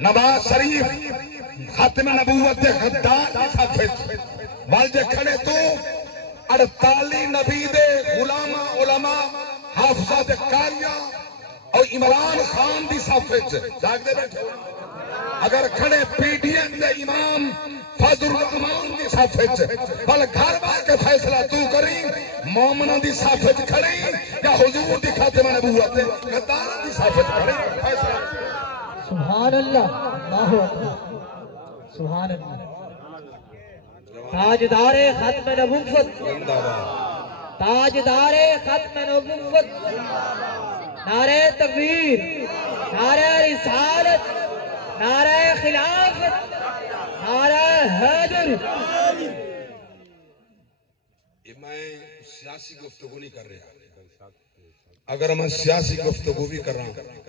نواز شریف ختم نبوت غدار دی صفت والجے کھڑے تو 48 نبی دے غلامہ علماء حافظہ دے قاریہ اور عمران خان دی صفت جاگ دے بیٹھے اگر کھڑے پی ڈی ایم دے امام فضل الرحمان دی صفت بل گھر بار کے فیصلہ تو کریں مومنہ دی صفت کھڑیں یا حضور دی ختم نبوت غدار دی صفت کھڑیں فیصلہ سبحان اللہ اللہ اکبر سبحان اللہ تاجدار ختم نبوت تاجدار ختم نبوت نعرہ تکبیر نعرہ رسالت نعرہ خلافت نعرہ حیدر میں سیاسی گفتگو نہیں کر رہا اگر میں سیاسی گفتگو بھی کر رہا ہوں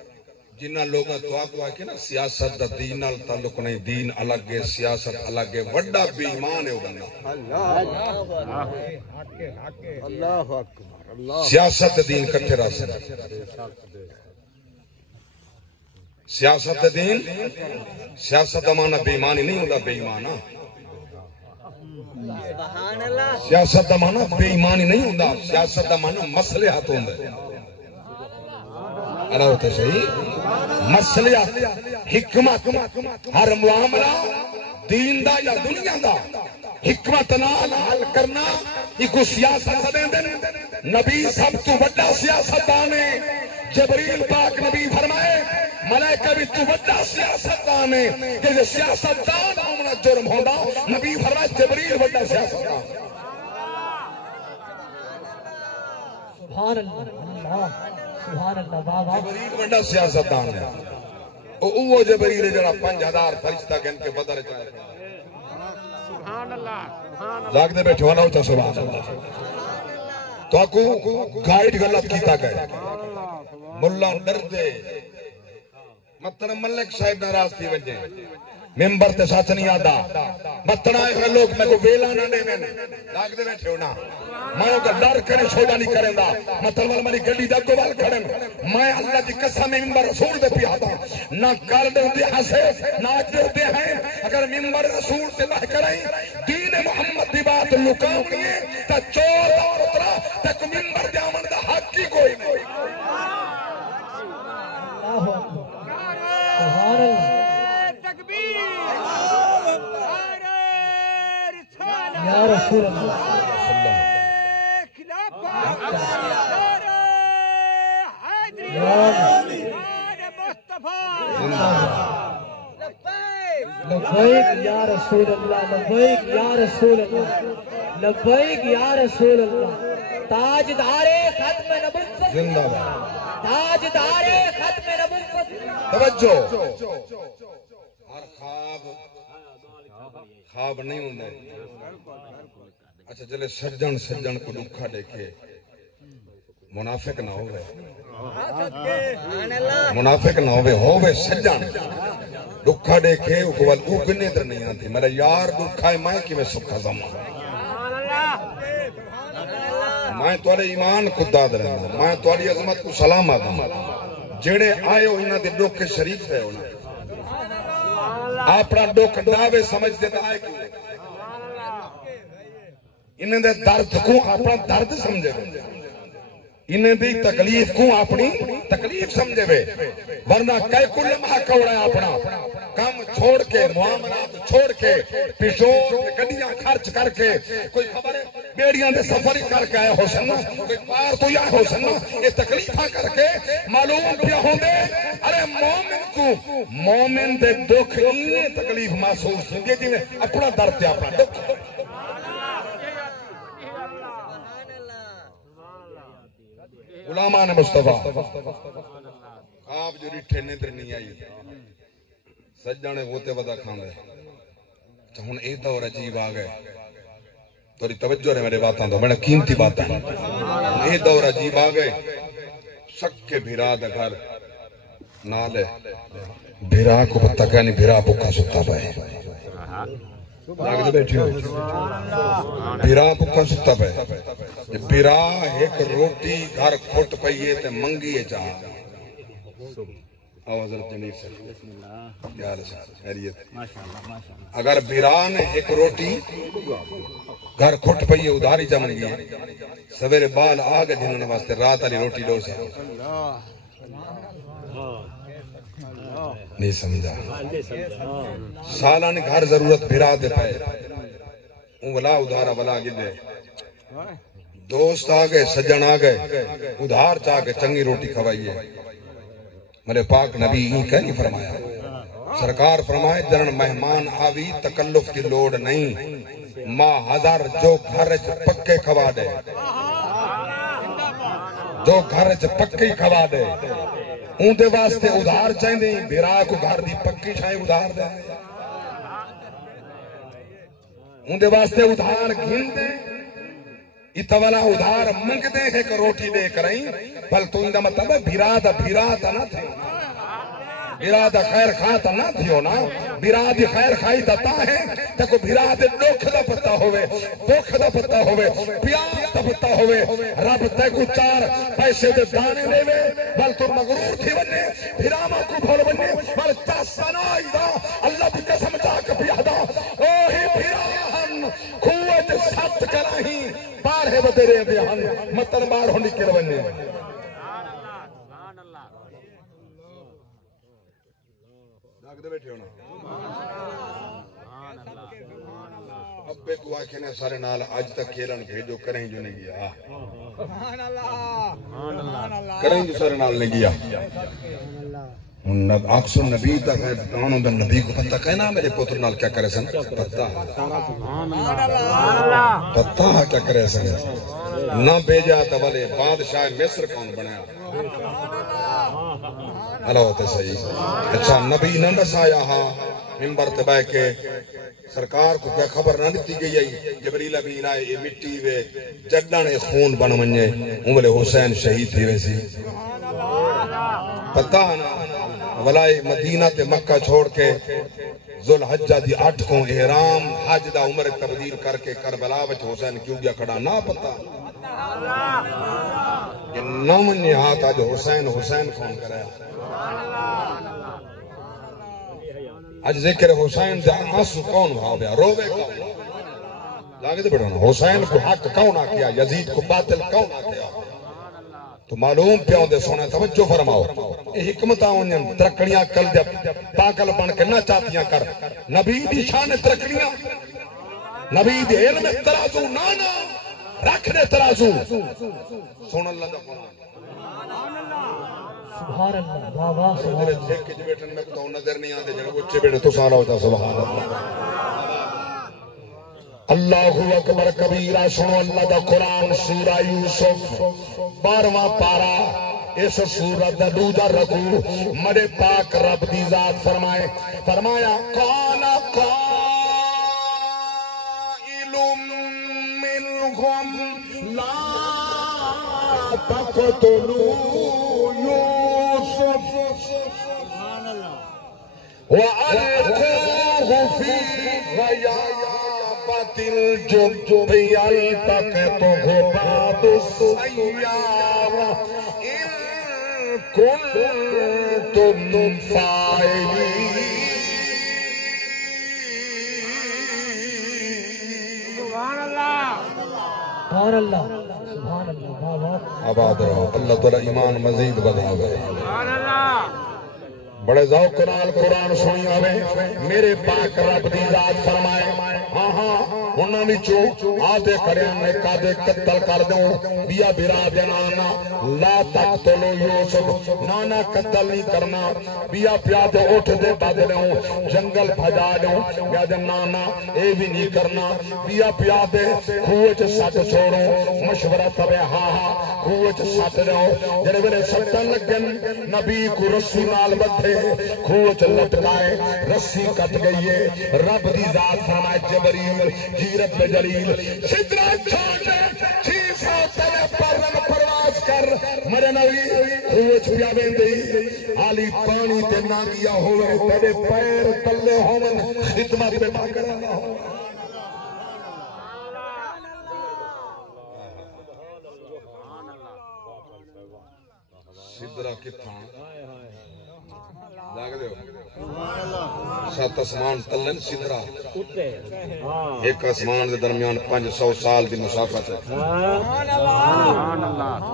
جنہ لوگوں تو آگوا کہ نا سیاست دا دین نال تعلق نہیں دین الگ ہے سیاست الگ ہے وڈا بے ایمان ہے وہ بندہ اللہ اکبر سیاست دین کٹھے راستے سیاست دین سیاست دا معنی بے ایمانی نہیں ہوتا بے ایمان سیاست دا معنی بے ایمانی نہیں ہوتا سیاست دا معنی مصلحت ہوتا ہے اللہ ہوتا صحیح مصلحت حکمت ہر معاملہ دین دا یا دنیا دا حکمت نال حل کرنا ایک سیاست دے نبی سب تو بڑا سیاست دانے جبریل پاک نبی فرمائے ملائکہ بھی تو بڑا سیاست دانے کہ سیاست دان ہونا جرم ہونا نبی فرمائے جبریل بڑا سیاست دان سبحان اللہ سبحان اللہ بابا جبریل بڑا سیاست دان ہے وہ جبریل جڑا 5000 فرشتہ گن کے بدر چلے سبحان اللہ لاگ دے بیٹھے والا ہوتا سبحان اللہ تو آکو گائیڈ غلط کیتا گئے ملہ ڈر دے مطلب ملک صاحب ناراض تھی وجہ ممبر تے ساتھ نہیں آدھا مطلب آئے لوگ میں کو ویلا نہ دے میں لاگ دے بیٹھے ہونا میں کا ڈر کرے سودا نہیں کریں دا مطلب والا میری گلی دا گوال کھڑیں میں اللہ کی قسم ممبر رسول دے پی آدھا نہ کر دے ہوتے ہنسے نہ اج دے ہوتے ہیں اگر ممبر رسول سے بہ کریں دین محمد دی بات لکاؤں گے تا چور اور اترا تک ممبر جامن دا حق کی کوئی نہیں اللہ اکبر سبحان اللہ یا رسول اللہ لبیک یا رسول اللہ لبیک یا رسول اللہ لبیک یا رسول اللہ تاجدار ختم نبوت زندہ باد تاجدار ختم نبوت توجہ ہر خواب نہیں ہوندے اچھا چلے سجن سجن کو دکھا دیکھے منافق نہ ہوئے منافق نہ ہوئے سجن دکھا دیکھے وہ گنے در نہیں آتی میرا یار دکھا ہے میں کہ میں سکھا زمان میں توڑے ایمان کو داد رہا میں توڑی عظمت کو سلام آدھا جڑے آئے ہو انہاں دے ڈوک کے شریف ہے ہونا اپنا ڈوک دعوے سمجھ دیتا ہے کہ انہیں دے درد کو اپنا درد سمجھے انہیں دی تکلیف کو اپنی تکلیف سمجھے بے ورنہ کئی کل لمحہ کوڑا ہے اپنا کام چھوڑ کے معاملات چھوڑ کے پیشور گڈیاں خرچ کر کے کوئی خبر ہے بیڑیاں دے سفری کر کے آئے ہو سننا کوئی پار تو یا ہو سننا یہ تکلیفہ کر کے معلوم پیا ہوں دے ارے مومن کو مومن دے دکھ انہیں تکلیف محسوس سنگے جی میں اپنا درد ہے اپنا دکھ غلامان مصطفیٰ آپ جو ریٹھے نیدر نہیں آئی سجانے ہوتے ودا کھاندے اچھا ہون ایک دور عجیب آگئے توری توجہ رہے میرے باتاں دو میرے قیمتی باتاں ایک دور عجیب آگئے سکے بھیرا دا گھر نالے بھیرا کو پتہ کہنی بھیرا بکا سکتا پائے آگے بیٹھے ہو بھیرا بکا سکتا پائے بھیرا ایک روٹی گھر کھوٹ پائیے تے منگیے جا آؤ حضرت جمیل سے بسم اللہ کیا حال ہے خیریت ماشاءاللہ ماشاءاللہ اگر بیران ایک روٹی گھر کھٹ پئی ادھاری جمن گئی سویرے بال آگے جنہوں واسطے رات والی روٹی لو سا نہیں سمجھا سالان گھر ضرورت بھرا دے پائے اون ولا ادھارا ولا گدے دوست آگئے سجن آگئے ادھار چاہ کے چنگی روٹی کھوائیے میرے پاک نبی یوں کہ نہیں فرمایا سرکار فرمائے جرن مہمان آوی تکلف کی لوڑ نہیں ماں ہزار جو گھر پکے کھوا دے جو گھر پکے کھوا دے اون دے واسطے ادھار چاہیے بھرا کو گھر دی پکی چھائے ادھار دے اون دے واسطے ادھار گھن دے اتوالا ادھار منگ دے ہے کہ روٹی دے کریں بل تو اندہ مطلب ہے بھرا دا نہ تھے بھرا دا خیر خواہ تا نہ تھیو نا بھرا دی خیر خواہی تا ہے تکو بھرا دے دکھ دا پتا ہوئے دکھ دا پتا ہوئے پیاس دا پتا ہوئے رب تے کو چار پیسے دے دانے لے وے بل تو مغرور تھی بننے بھرا ماں کو بھول بننے بل تاسنائی دا اللہ دی قسم جا کے پیادا اوہی بھرا ہم قوت سات کراہی بار ہے بدرے دے ہم مطن بار ہونی کر بننے بیٹھے ہونا ابے کو آکھے نے سارے نال آج تک کھیلن بھیجو کریں جو نہیں گیا کریں جو سارے نال نہیں گیا اکثر نبی تک دانوں دا نبی کو پتہ کہنا میرے پتر نال کیا کرے سن پتہ کیا کرے سن نہ بھیجا تو والے بادشاہ مصر کون بنایا اللہ ہوتے صحیح اچھا نبی نہ بسایا ہاں ممبر تباہ کے سرکار کو کیا خبر نہ دیتی گئی ہے جبریل امین آئے یہ مٹی وے جڈاں نے خون بن منجے عمر حسین شہید تھی ویسی پتہ نا ولائی مدینہ تے مکہ چھوڑ کے ذوالحجہ دی 8 کو احرام حج دا عمر تبدیل کر کے کربلا وچ حسین کیوں گیا کھڑا نہ پتہ یہ نہ منی ہاتھ آج حسین کون کرایا آج ذکر حسین دے آنسو کون بھاؤ بیا روے کون لاگے دے بیٹھونا حسین کو حق کون آ کیا یزید کو باطل کون آ کیا تو معلوم پیوں دے سونے توجہ فرماؤ یہ حکمت آؤں ترکڑیاں کل دے پاگل بن کے نہ چاہتیاں کر نبی دی شان ترکڑیاں نبی دی علم ترازو نانا رکھ دے ترازو سون اللہ دا قرآن سبحان اللہ واہ واہ سبحان اللہ دیکھ کے جو بیٹھن میں تو نظر نہیں آتے جنہوں اچھے بیٹھن تو سارا ہوتا سبحان اللہ اللہ اکبر کبیرہ سنو اللہ دا قرآن سورہ یوسف 12واں پارا اس سورت دا دوجا رکوع مرے پاک رب دی ذات فرمایا قال قائل منهم لا تقتلوا یوسف وألقوه في غيابة الجب يلتقطه بعض السيارة إن كنتم فاعلين سبحان اللہ سبحان اللہ واہ واہ آباد رہو اللہ تعالی ایمان مزید بدھاوے بڑے ذوق نال قرآن سنی آوے میرے پاک رب دی ذات فرمائے ہاں انہاں وچوں آدے کڑیاں نے کادے قتل کر دوں بیا بھرا دے نانا لا تقتلوا یوسف نانا قتل نہیں کرنا بیا پیا دے اٹھ دے بدلوں جنگل بھجا دوں یا دے نانا اے بھی نہیں کرنا بیا پیا دے خوچ سٹ چھوڑو مشورہ تبے ہاں خوچ سٹ دو جڑے ویلے سٹن لگن نبی کو رسی نال بدھے خوچ لٹکائے رسی کٹ گئی ہے رب دی ذات فرمائے جبریل جیرت میں جلیل سدرا چھوڑ دے 600 تلے پرن پرواز کر مرے نبی خوچ پیا ویندی علی پانی تے نہ گیا ہوئے تیرے پیر تلے ہون خدمت پہ کرنا ہو سدرا کتھاں سات اسمان تلن سدرا ایک اسمان دے درمیان 500 سال دی مسافت ہے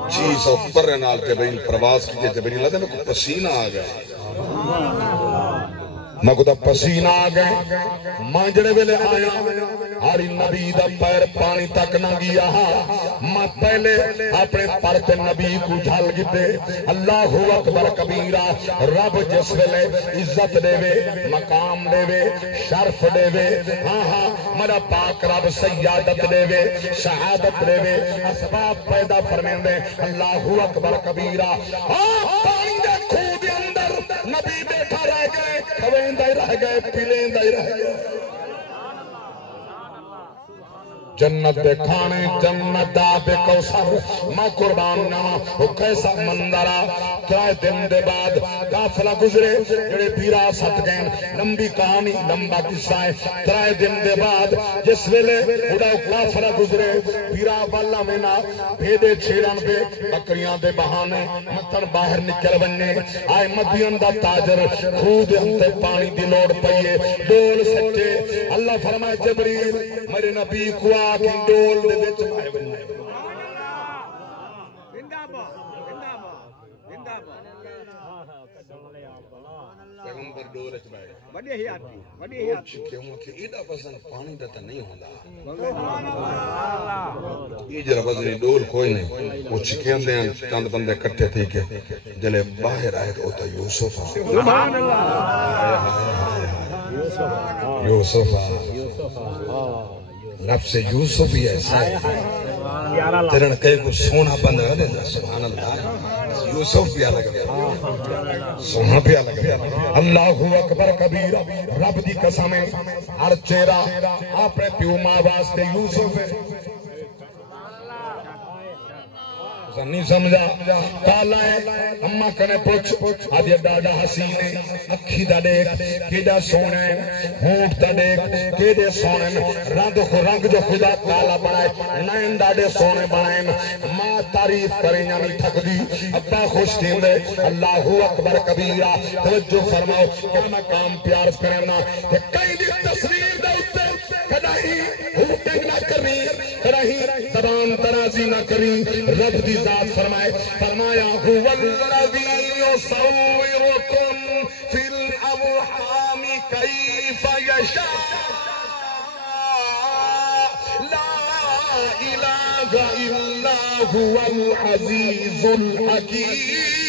600 پر نال تے بین پرواز کیتے تے بین لگے میں کو پسینہ آ گیا میں کو پسینہ آ گئے ماں جڑے ویلے آیا ہر نبی دا پیر پانی تک نہ گیا میں پہلے اپنے پر تے نبی کو جھل گتے اللہ اکبر کبیرہ رب جس ویلے عزت دے وے مقام دے وے شرف دے وے ہاں میرا پاک رب سیادت دے وے شہادت دے وے اسباب پیدا فرمیندے اللہ اکبر کبیرہ پانی دے کھو دے اندر نبی بیٹھا رہ گئے کھویندہ ہی رہ گئے پیلیندہ ہی رہ گئے جنت دے کھانے جنت دا بے کوثر میں قربان ناما وہ کیسا مندرہ 3 دن دے بعد قافلہ گزرے جڑے پیرا ست گئے لمبی کہانی لمبا قصہ ہے 3 دن دے بعد جس ویلے اڑا قافلہ گزرے پیرا والا میں نہ بھیدے چھیڑن پہ بکریاں دے بہانے مطر باہر نکل بننے آئے مدین دا تاجر خود انتے پانی دی لوڑ پئیے ڈول سچے اللہ فرمائے جبریل میرے نبی کو آکیں ڈول دے بیچ پائے بننے پیغمبر ڈول اچ بائے بڑی ہی آتی بڑی ہی آتی چکے ہوں کہ ایڈا وزن پانی دیتا نہیں ہوندہ یہ جرہ وزنی ڈول کوئی نہیں وہ چکے ہندے ہیں چند بندے کٹے تھے کہ جلے باہر آئے تو ہوتا یوسف سبحان اللہ یوسف نفس یوسف ہی ایسا ہے تیرن کئی کو سونا بند رہا دے سبحان اللہ یوسف بھی الگ ہے سونا بھی الگ ہے اللہ اکبر کبیرہ رب دی قسمیں ہر چہرہ اپنے پیو ماں واسطے یوسف ہے نہیں سمجھا کالا ہے اممہ کنے پوچھ آدھیا ڈاڈا حسین ہے اکھی دا دیکھ کیڈا سونے ہونٹ دا دیکھ کیڈے سونے رنگ جو خدا کالا بنائے نائن ڈاڈے سونے بنائے ماں تعریف کریں یا نہیں تھک دی ابا خوش تھیں دے اللہ اکبر کبیرہ توجہ فرماؤ کہ میں کام پیار کرنا کہ کئی دی تصویر دا اتے کدائی ہوٹنگ نہ کریں کدائی زبان ترازی نہ کریں رب دی ذات فرمایا هو الذی یصورکم فی الارحام کیف یشاء لا الہ الا هو العزیز الحکیم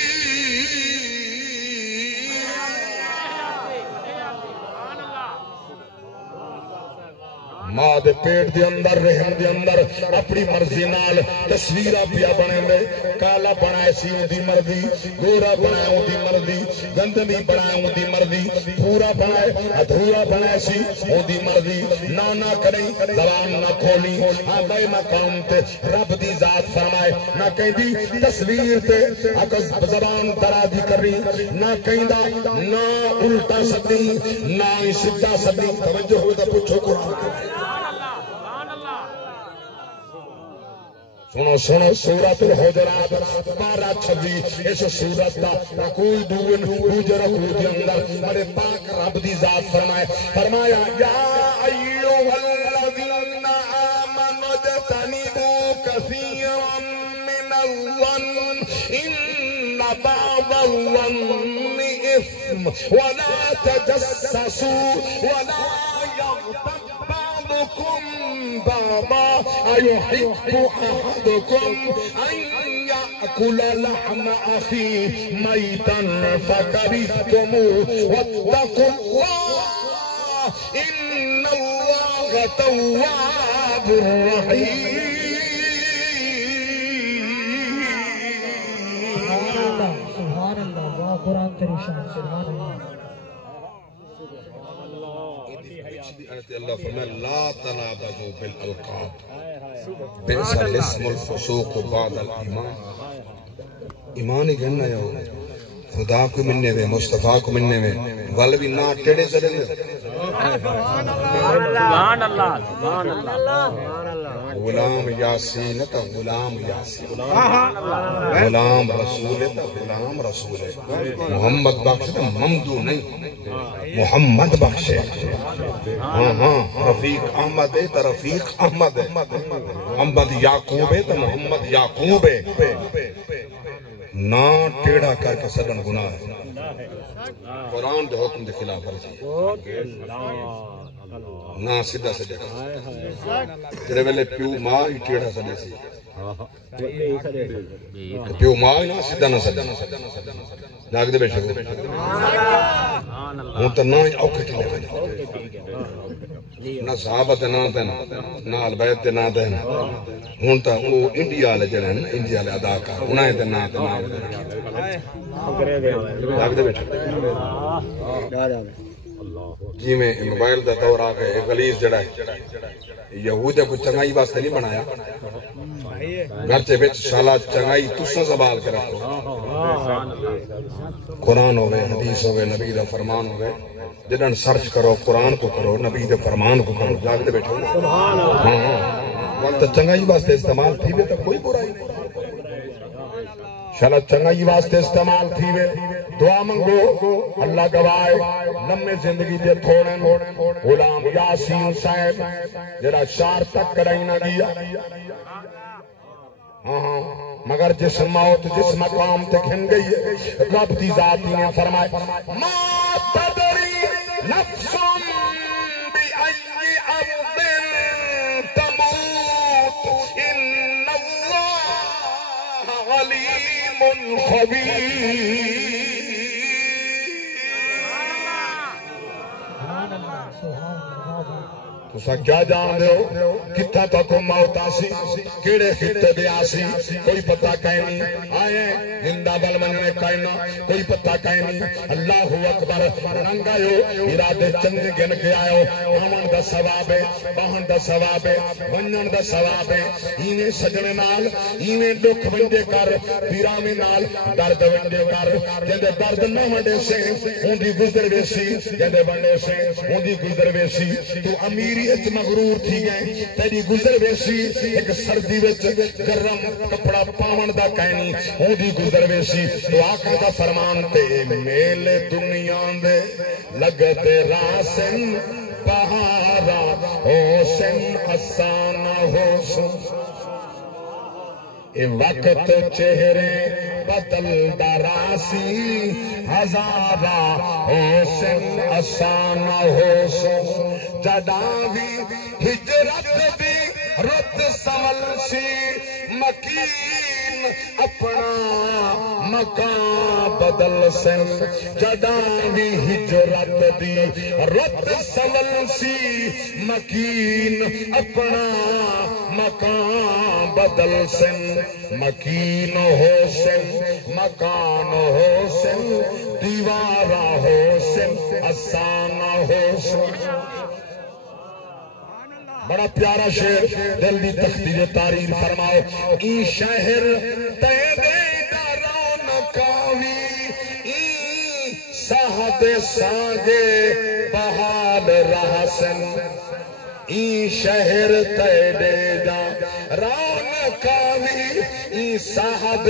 ماں دے پیٹ دے اندر رحم دے اندر اپنی مرضی نال تصویرہ پیا بنے میں کالا بنائے سی ان دی مرضی گورا بنائے ان دی مرضی گندمی بنائے ان دی مرضی پورا بنائے ادھورا بنائے سی ان دی مرضی نہ کریں زبان نہ کھولی ہاں بے مقام تے رب دی ذات فرمائے نہ کہیں دی تصویر تے اگر زبان درازی کری نہ کہیں دا نہ الٹا سکتی نہ سدھا سکتی توجہ ہوئے تو پوچھو قرآن کے سنو سورۃ الحجرات 12-26 اس سورت دا رکوع دون دوجے رکوع دے اندر بڑے پاک رب دی ذات فرمایا یا ایھا الذین آمنوا اجتنبوا کثیرا من الظن ان بعض الظن اثم ولا تجسسوا ولا يغتب بعضكم بعضا أيحب أحدكم أن يأكل لحم أخيه ميتا فكرهتموه واتقوا الله إن الله تواب رحيم سبحان اللہ قرآن تیری شان سبحان اللہ اللہ فرمائے لا تنابزوا بالالقاب بئس الاسم الفسوق بعد الایمان ایمان ہی کہنا ہے خدا کو ملنے میں مصطفیٰ کو ملنے میں والے بھی نہ ٹیڑے چلے سبحان اللہ سبحان اللہ سبحان اللہ غلام یاسین تا غلام یاسین غلام رسول تا غلام رسول محمد بخش تا ممدو نہیں محمد بخش ہاں ہاں رفیق احمد ہے تا رفیق احمد ہے محمد یعقوب ہے تا محمد یعقوب ہے نا ٹیڑھا کر کے سدن گناہ ہے قرآن دے حکم دے خلاف ورزی نا سیدھا سجا جڑے ویلے پیو ماں ہی ٹیڑھا سجے سی پیو ماں ہی نا سیدھا نہ سجا جاگ دے بے شک ہوں تو نا ہی اوکھے ٹھلے بجا نہ صحابت نہ دین نہ البیت نہ دین ہوں تو وہ انڈیا لے جڑے ہیں انڈیا لے ادا کر انہیں تے نہ تے جاگ دے بے شک جی میں موبائل دا دور آ گئے غلیظ جڑا ہے یہود کو چنگائی واسطے نہیں بنایا گھر چے بچ شالا چنگائی تساں سنبھال کے رکھو قرآن ہوئے حدیث ہوئے نبی دا فرمان ہوئے جدن سرچ کرو قرآن کو کرو نبی دے فرمان کو کرو جاگتے بیٹھو وقت چنگائی واسطے استعمال تھی وے تو کوئی برائی نہیں شالا چنگائی واسطے استعمال تھی وے دعا منگو اللہ گوائے لمبے زندگی دے تھوڑے غلام یاسین صاحب جڑا شار تک کرائی نہ گیا مگر جس موت جس مقام تے کھن گئی ہے رب دی ذات نے فرمائے ما تدری نفس بأي أرض تموت إن الله عليم خبير تسا کیا جان دے ہو کتھا تک موت آسی کیڑے خطے دے آسی کوئی پتہ کہیں نہیں آئے زندہ بل مننے کائنا کوئی پتہ کہیں نہیں اللہ اکبر رنگ آئیو ارادے چنگے گن کے آئیو آمن دا ثواب ہے باہن دا ثواب ہے ونجن دا ثواب ہے ایویں سجنے نال ایویں دکھ ونجے کر پیرامے نال درد ونجے کر جندے درد نہ ونڈے سے ہون دی گزر ویسی جندے ونڈے سے ہون دی گزر ویسی تو امیری مغرور تھی گئے تیری گزر ویسی ایک سردی وچ گرم کپڑا پاون دا کہنی ہوں دی گزر ویسی تو آقا دا فرمان تے میلے دنیا دے لگتے راسن پہارا حسن آسان حسن اے وقت چہرے بدل دراسی ہزارہ حسن آسان حسن جداوی ہجرت دی رت سمل سی مکین اپنا مکان بدل سن جداوی ہجرت دی رت سمل سی مکین اپنا مکان بدل سن مکین ہو سن مکان ہو سن دیوارہ ہو سن آسان ہو سن بڑا پیارا شعر دل دی تختی تاریر فرماؤ ای شہر تے دے داران کاوی ای سہد سانگے بحال رہسن ای شہر تے دے داران کاوی ای سہد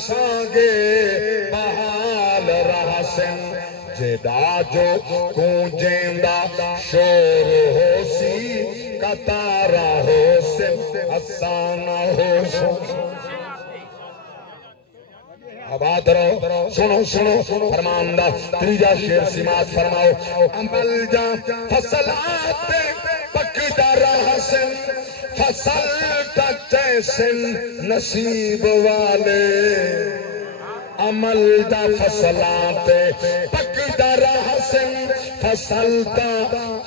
سانگے بحال رہسن جدا جو کونجیندہ شور ہو سی کتارا ہو سن آسانا ہو سن آباد رہو سنو سنو فرماندہ تریجا شیر سماعت فرماؤ عمل جا فصلات پک جارا حسن فصل تا جیسن نصیب والے عمل دا فصلات پک جارا حسن فصل تا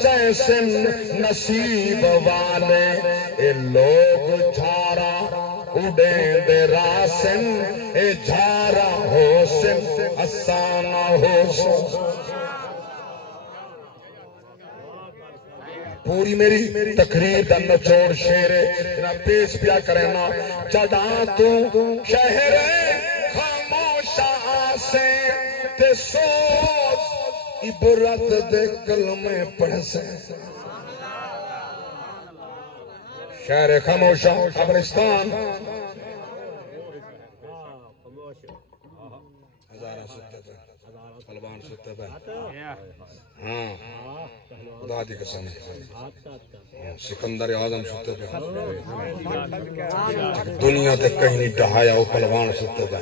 جیسن نصیب والے اے لوگ جھارا اڑیں دے راسن اے جھارا حسن آسانا حسن پوری میری تقریر دا نچوڑ شعر ہے پیش پیا کرنا جدا تو شہر خاموش آسے تے سوچ عبرت دے کلمے پڑھ سے شہر خاموشاں قبرستان ہزارہ ستے پہ پلوان ستے پہ ہاں خدا دی قسم سکندر اعظم ستے پہ دنیا تے کہیں نہیں ڈہایا وہ پلوان ستے پہ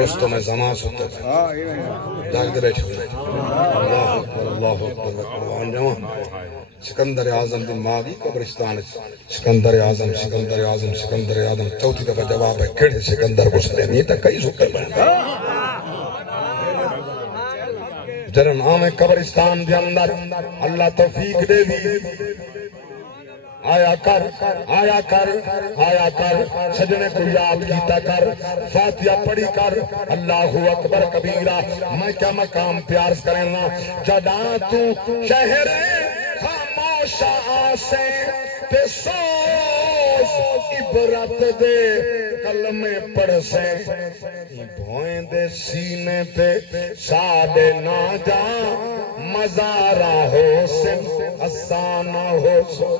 رستم زمان ستے پہ جاگ دے بیٹھے اللہ اکبر پلوان جوان سکندر اعظم دی ماں دی قبرستان سکندر اعظم سکندر اعظم سکندر اعظم چوتھی دفعہ جواب ہے کیڑے سکندر کو سلے نہیں تک کئی سکر بنا جنن آمیں قبرستان دے اندر اللہ توفیق دے دی آیا کر آیا کر آیا کر سجنے کو یاد کیتا کر فاتحہ پڑھی کر اللہ اکبر کبیرہ میں کیا مقام پیار کرنا جدا تو شہر خاموشا آسے تے سوز عبرت دے کلمے پڑھ سے بھوئیں دے سینے پہ ساڑے نہ جا مزارہ ہو سے اسانہ ہو سو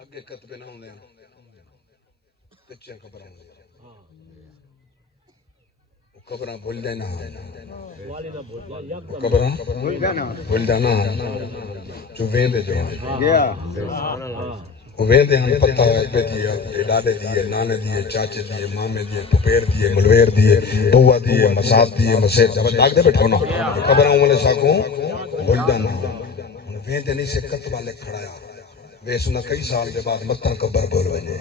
اگے کتبے نہ ہوندے ہیں پچھے خبریں ہوندے ہیں قبراں بھول جانا قبراں بھول جانا جو ویندے جو وہ ویندے ہم پتہ ہے پہ دیئے ڈاڈے دیئے نانے دیئے چاچے دیئے مامے دیئے پپیر دیئے ملویر دیئے بوہ دیئے مساد دیئے مسید جب ڈاک دے بیٹھو نا قبراں والے ساکوں بھول جانا ویندے نہیں سے کت والے کھڑایا ویسونا کئی سال دے بعد متن قبر بول بجے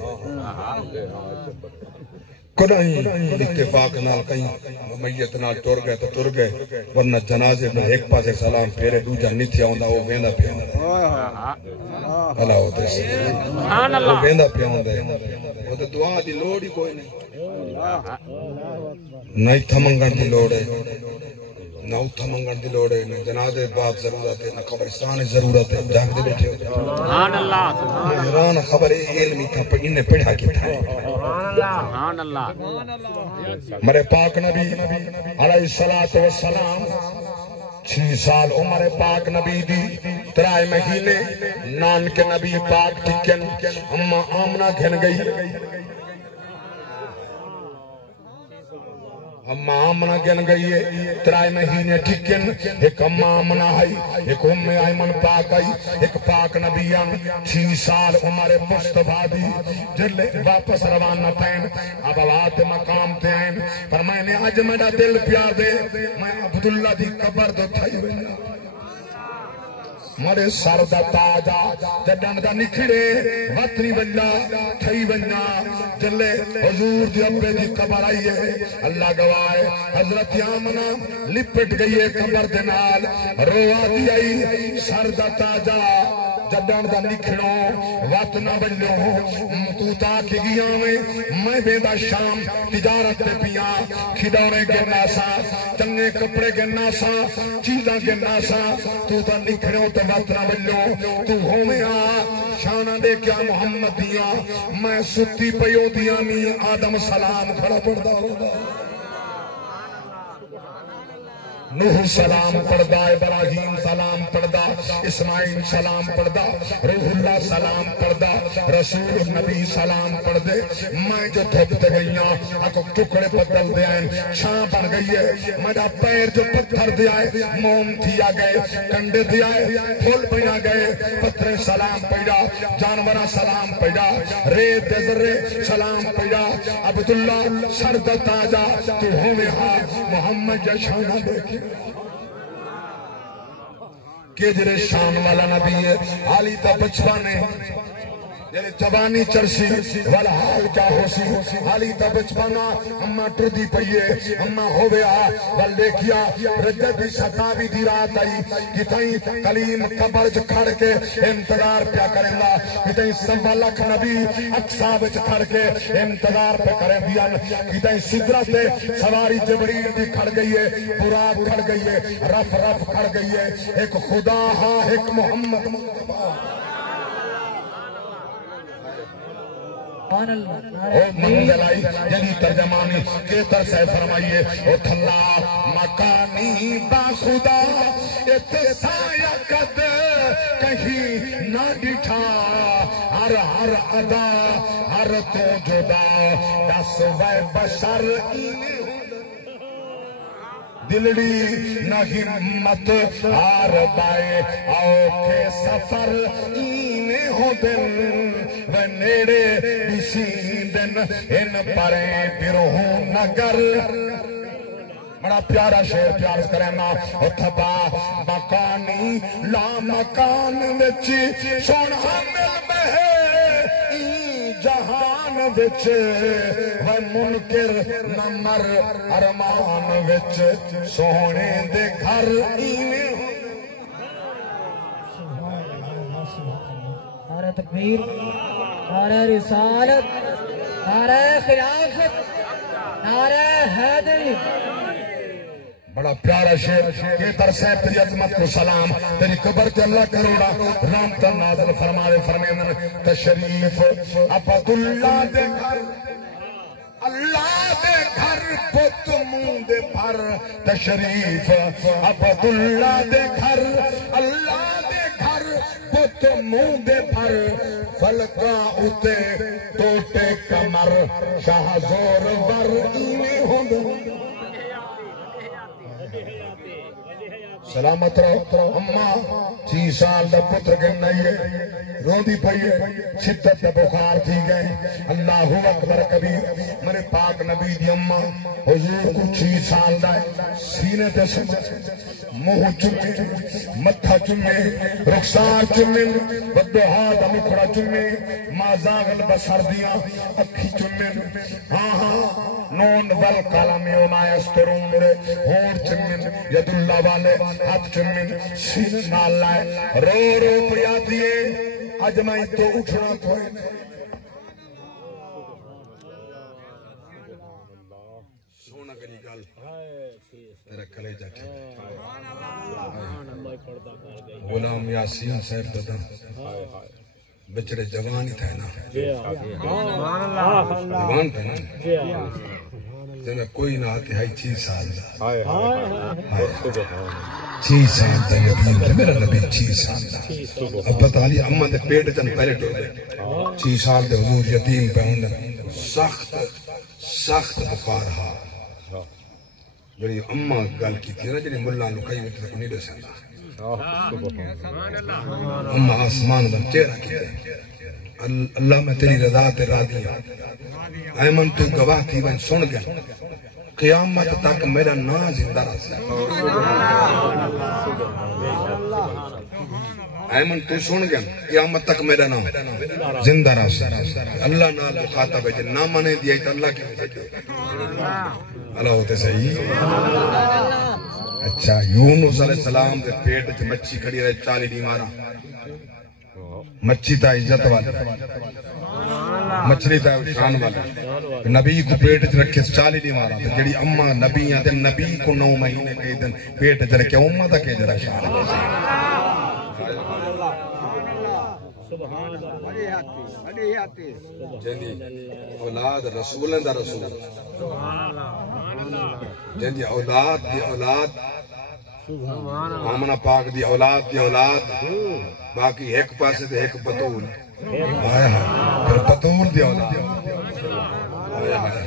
کدائیں اتفاق نال کہیں میت نال ٹور گئے تو ٹور گئے ورنہ جنازے میں ایک پاسے سلام پھیرے دوجہ نیتیا ہوندہ وہ ویندہ پہ ہوندہ اللہ ہوتے سے وہ ویندہ پہ ہوندہ وہ تو دعا دی لوڑ ہی کوئی نہیں نہیں تھمنگن دی لوڑ ہے نہ اتھا منگن دی لوڑے نہ جنازے بعد ضرورت ہے نہ قبرستان ضرورت ہے جاگ دے بیٹھے ہو سبحان اللہ حیران خبر علمی تھا پر انہیں پڑھا کی تھا سبحان اللہ مرے پاک نبی علیہ السلام 6 سال عمر پاک نبی دی 3 مہینے نان کے نبی پاک ٹکن اما آمنہ گھن گئی اما آمنہ گن گئی ہے 3 مہینے ٹھکن ایک اما آمنہ آئی ایک ام ایمن پاک آئی ایک پاک نبیان 6 سال عمر مصطفیٰ دی جلے واپس روانہ پہن اب آوات مقام تے آئین پر میں نے آج میرا دل پیار دے میں عبداللہ دی قبر دو تھائی ہوئی مارے سر دا تاجا جڈن دا نکھڑے وطنی ونجا تھئی ونجا جلے حضور دی ابے دی قبر آئیے اللہ گوائے حضرت آمنہ لپٹ گئی ہے قبر دے نال روا دی آئی سر دا تاجا جڈن دا نکھڑوں وطنہ ونجو تو تاکی گیا میں بیدہ شام تجارت پہ پیا کھڑونے کے ناسا چنگے کپڑے کے ناسا چیزاں کے ناسا تو تا نکھڑوں تے وطنہ ونجو تو ہومیں آ شانہ دے کیا محمد دیا میں ستی پیو دیا می آدم سلام کھڑا پڑھتا ہوگا نوح سلام پڑھدا ابراہیم سلام پڑھدا اسماعیل سلام پڑھدا روح اللہ سلام پڑھدا رسول نبی سلام پڑھدے میں جو دھوپتے گئیاں اکو ٹکڑے بدل دے آئیں چھاں بن گئی ہے میرا پیر جو پتھر دے آئے موم دیا گئے کنڈے دے آئے پھول بنا گئے پتھر سلام پڑھا جانورہ سلام پڑھا ریت دے ذرے سلام پڑھا عبداللہ سرد تاجا تو ہوئے ہاں محمد جشانہ دیکھے کہ جرے شان والا نبی ہے حالی تا بچپانے جلے جوانی چرسی والا حال کیا ہو سی حالی تا بچپانا اما ٹردی پئیے اما ہوئے آ والے کیا رجب ستاوی دی رات آئی کتائیں کلیم قبر کھڑ کے انتظار پیا کریں گا کتائیں سوا لکھ نبی اقصا وچ کھڑ کے انتظار پہ کریں دیا کتائیں سدرت سواری جبریل بھی کھڑ گئی ہے براق کھڑ گئی ہے رف رف کھڑ گئی ہے ایک خدا ہاں ایک محمد مصطفیٰ منزلائی جدی ترجمانی کے ترسے فرمائیے او تھلا مکانی با خدا اتسایا قد کہیں نہ ڈٹھا ہر ہر ادا ہر تو جدا دس وے بشر دلڑی نہ ہمت ہار بائے اوکھے سفر اینے ہو دن و نیڑے بسیندن ان پریں برہوں نگر بڑا پیارا شعر پیار کرنا اتھبا مکانی لا مکان وچ سونا مل بہے جہان وچ و منکر نمر ارمان وچ سونے دے گھر ایویں نعرہ تکبیر نعرہ رسالت نعرہ خلافت نعرہ حیدری بڑا پیارا شعر کہ ترسے تیری عظمت کو سلام تیری قبر تے اللہ کروڑا رحمت نازل فرمائے فرمیندن تشریف عبد اللہ دے گھر اللہ دے گھر پت منہ دے پر تشریف عبد اللہ دے گھر اللہ دے گھر پت منہ دے پر فلکا اتے ٹوٹے کمر شاہ زور ور ایویں ہوندے سلامت رہو اماں 6 سال دا پتر گنائیے روندی پئیے شدت دا بخار تھی گئے اللہ اکبر کبیر میرے پاک نبی دی اماں حضور کو 6 سال دا سینے تے منہ چمے متھا چمے رخسار چمے بدوہا دا مکھڑا چمے ما زاغل بسر دیا اکھی چمے ہاں نون ول کالمی وما یسترون میرے ہور چمن ید اللہ والے ہاتھ چمن سین نال لائے رو رو پیا دیے اج میں تو اٹھنا کوئی سونا کری گل تیرا کلیجہ ٹھیک غلام یاسین صاحب دادا بچڑے جوان ہی تھے نا جوان تھے نا جنہیں کوئی نہ آتے ہیں 6 سال 6 سال تا یتیم تھے میرا نبی 6 سال اب بتا لی اماں دے پیٹ جن پہلے ٹو دے 6 سال دے حضور یتیم پہ ہوں سخت بخار ہا جنہیں اماں گل کی تھی نا جنہیں ملہ لکائی ہوئی تھی نہیں دے سکتا اماں آسمان بن چہرہ کی اللہ میں تیری رضا تے راضی ہوں ایمن تو گواہ تھی بن سن گیا قیامت تک میرا نا زندہ رہا ایمن تو سن گیا قیامت تک میرا نا زندہ رہا اللہ نال مخاطب ہے نہ منے دیا تو اللہ کی وجہ اللہ ہوتے صحیح اچھا یونس علیہ السلام دے پیٹ تے مچھی کھڑی رہے 40 دی مارا مچھی تا عزت والی مچھلی تا شان والی نبی کو پیٹ تے رکھے 40 دی مارا تے جڑی اماں نبی تے نبی کو 9 مہینے کے دن پیٹ تے رکھے اماں تا کہ جڑا شان سبحان اللہ جندی اولاد رسولن دا رسول سبحان اللہ جندی اولاد دی اولاد آمنہ پاک دی اولاد باقی ایک پاسے دے ایک بطول آیا پھر بطول دی اولاد آیا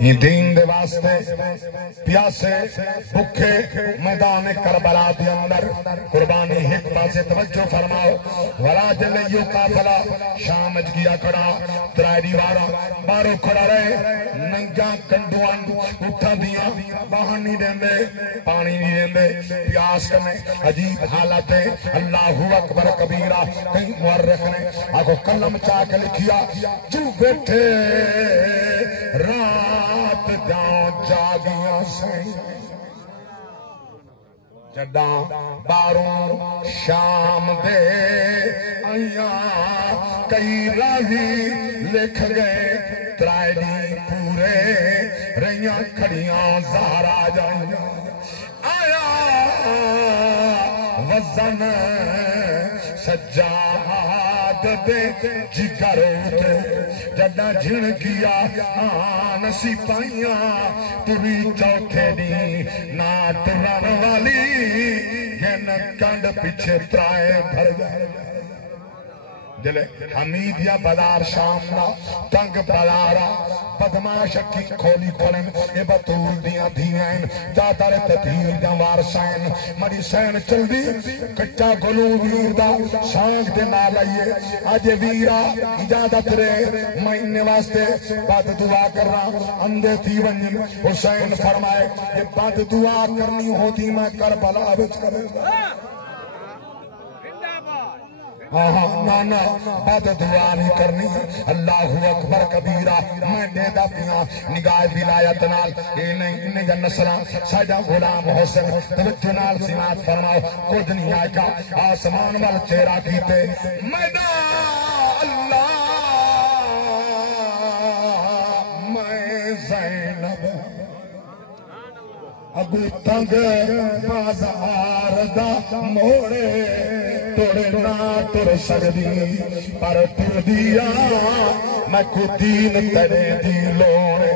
یہ دین دے واسطے پیاسے بکھے میدان کربلا دے اندر قربانی ایک پاسے توجہ فرماؤ ولا جلیو قافلہ شام اج گیا کھڑا ترائیری وارا بارو کھڑا رہے ننگا کنڈوان اٹھا دیا باہر نہیں دیں دے پانی نہیں دیں دے پیاس کرنے عجیب حالت ہے اللہ اکبر کبیرہ کہیں مورخ نے آگو قلم چاہ کے لکھیا جو بیٹھے رات جاؤں جاگیاں سے جداں باروں شام دے آیاں کئی راہی لکھ گئے ترائیڈی پورے رہیاں کھڑیاں زہرا جائیاں آیا وزن سجاد دے جگر ہوتے جڈا جن کیا آن سپاہیاں تری چوتھے دی نا ترن والی گن کنڈ پیچھے ترائے بھر جائے جلے حمید یا بازار شام نا تنگ بازارا بدماش اکی کھولی کھولن اے بطول دیاں دھیائن جادر تدھیر دیاں وارسائن مری سین چل دی کچا گلو ویر دا سانگ دے نالائیے آج ویرا اجادت رے مہینے واسطے بعد دعا کر رہا اندے تھی ونجن حسین فرمائے یہ بعد دعا کرنی ہوتی میں کربلا وچ کرے گا نانا بعد دعا نہیں کرنی اللہ اکبر کبیرہ میں دیدہ پیاں نگاہ ولایت نال اے نہیں یا نصرہ سجا غلام حسن توجہ نال سماعت فرماؤ کچھ نہیں آئے گا آسمان وال چہرہ کیتے میدہ اللہ میں زینب ابو تنگ بازار دا موڑے توڑے نہ تر سکدی پر تر دیا میں کو دین تیرے دی لوڑے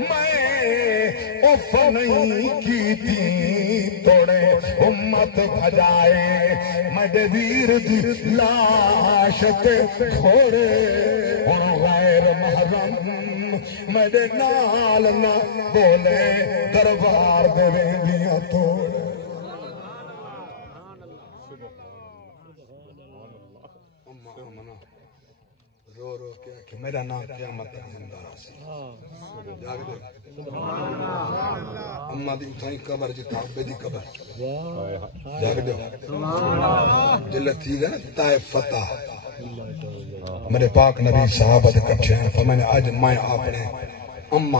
میں اف نہیں کی تھی توڑے امت بھجائے میں ویر دی لاش تے گھوڑے اور غیر محرم میرے نال نہ بولے دربار دے ویندیاں توڑے رو رو کیا کہ میرا نام قیامت زندہ سی جاگ دے اماں دی اتھائی قبر جی کعبے دی قبر جاگ دے جلت تھی گا طائف فتح میرے پاک نبی صحابہ دے کچھے ہیں فرمائے آج میں اپنے اماں